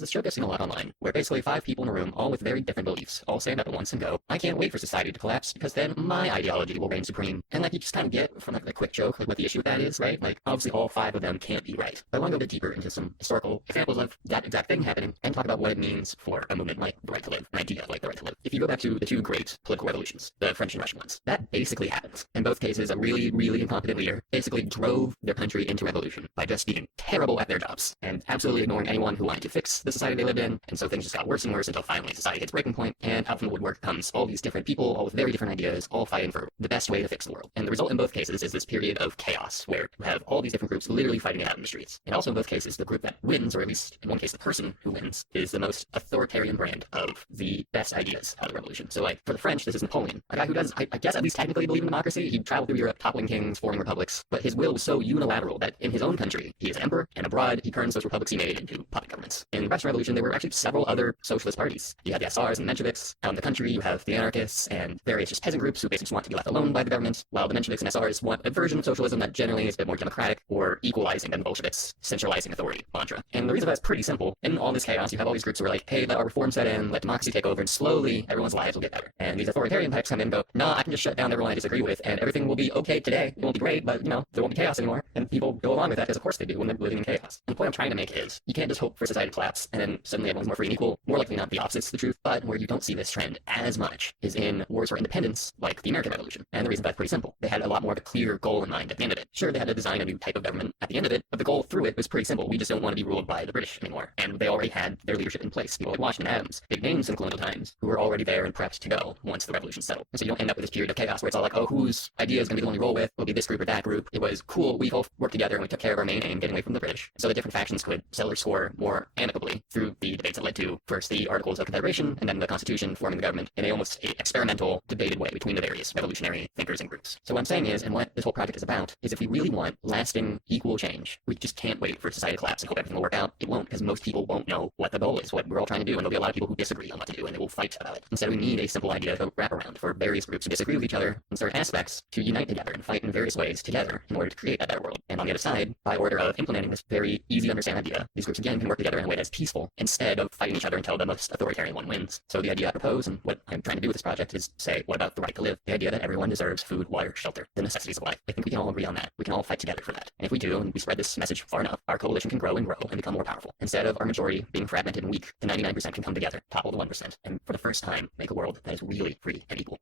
there's this joke I've seen a lot online, where basically 5 people in a room, all with very different beliefs, all stand up at once and go, I can't wait for society to collapse, because then my ideology will reign supreme. And like, you just kind of get from like the quick joke, like what the issue with that is, right? Like, obviously all 5 of them can't be right. But I want to go a bit deeper into some historical examples of that exact thing happening, and talk about what it means for a movement like the right to live, an idea like the right to live. If you go back to the 2 great political revolutions, the French and Russian ones, that basically happens. In both cases, a really, really incompetent leader basically drove their country into revolution by just being terrible at their jobs, and absolutely ignoring anyone who wanted to fix the society they lived in, and so things just got worse and worse until finally society hits breaking point, and out from the woodwork comes all these different people, all with very different ideas, all fighting for the best way to fix the world. And the result in both cases is this period of chaos, where you have all these different groups literally fighting it out in the streets. And also in both cases, the group that wins, or at least in one case the person who wins, is the most authoritarian brand of the best ideas out of the revolution. So like, for the French, this is Napoleon, a guy who does, I guess, at least technically believe in democracy. He traveled through Europe, toppling kings, forming republics, but his will was so unilateral that in his own country, he is emperor, and abroad, he turns those republics he made into puppet governments. In the Russian Revolution, there were actually several other socialist parties. You had the SRs and Mensheviks. Out in the country, you have the anarchists and various just peasant groups who basically just want to be left alone by the government, while the Mensheviks and SRs want a version of socialism that generally is a bit more democratic or equalizing than the Bolsheviks' centralizing authority mantra. And the reason that's pretty simple. In all this chaos, you have all these groups who are like, hey, let our reform set in, let democracy take over, and slowly everyone's lives will get better. And these authoritarian types come in and go, nah, I can just shut down everyone I disagree with, and everything will be okay today. It won't be great, but, there won't be chaos anymore. And people go along with that, because of course they do when they're living in chaos. And the point I'm trying to make is, you can't just hope for society to collapse, and then suddenly everyone's more free and equal. More likely not, the opposite's the truth. But where you don't see this trend as much is in wars for independence, like the American Revolution. And the reason that's pretty simple. They had a lot more of a clear goal in mind at the end of it. Sure, they had to design a new type of government at the end of it, but the goal through it was pretty simple. We just don't want to be ruled by the British anymore. And they already had their leadership in place. People like Washington Adams, big names in colonial times, who were already there and prepped to go once the revolution settled. And so you don't end up with this period of chaos where it's all like, oh, whose idea is going to be the one we roll with? Will be this group or that group. It was cool. We all worked together and we took care of our main aim, getting away from the British. So the different factions could settle their score more amicably through the debates that led to first the Articles of Confederation and then the Constitution forming the government in a almost experimental, debated way between the various revolutionary thinkers and groups. So what I'm saying is, and what this whole project is about, is if we really want lasting, equal change, we just can't wait for society to collapse and hope everything will work out. It won't, because most people won't know what the goal is, what we're all trying to do, and there'll be a lot of people who disagree on what to do, and they will fight about it. Instead, we need a simple idea to wrap around for various groups who disagree with each other in certain aspects to unite together and fight in various ways together in order to create a better world. And on the other side, by order of implementing this very easy to understand idea, these groups again can work together in a way that's peaceful instead of fighting each other until the most authoritarian one wins. So the idea I propose, and what I'm trying to do with this project, is say, what about the right to live? The idea that everyone deserves food, water, shelter, the necessities of life. I think we can all agree on that. We can all fight together for that. And if we do, and we spread this message far enough, our coalition can grow and become more powerful. Instead of our majority being fragmented and weak, the 99% can come together, topple the 1%, and for the first time, make a world that is really free and equal.